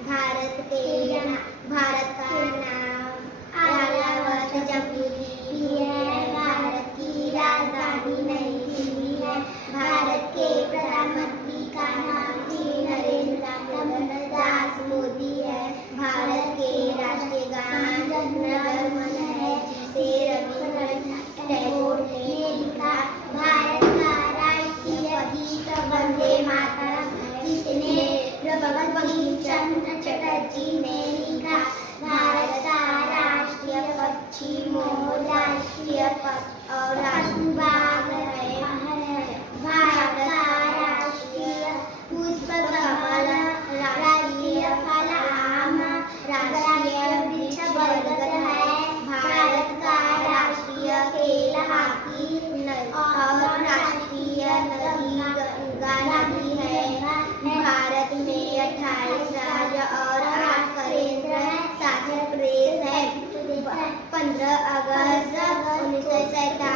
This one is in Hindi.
भारत का नाम आर्यावर्त जम्मूद्वीप भी है। भारत की राजधानी नई दिल्ली है। भारत के प्रधानमंत्री का नाम श्री नरेंद्र दास मोदी है। भारत के राष्ट्रीय गान जन गण मन है, जिसे रविंद्रनाथ टैगोर ने लिखा। भारत का राष्ट्रीय गीत वंदे मातरम जिसने बंकिम चंद्र चटर्जी ने लिखा। भारत का राष्ट्रीय पक्षी मोर, राष्ट्रीय पक्ष और राष्ट्रीय बाघ है। भारत का राष्ट्रीय पुष्प कमल, राष्ट्रीय फल आम, राष्ट्रीय वृक्ष बरगद है। भारत का राष्ट्रीय खेल हॉकी और राष्ट्रीय नदी गंगा नदी है। भारत में 28 राज्य और 8 केंद्र शासित प्रदेश है। 15 अगस्त 1947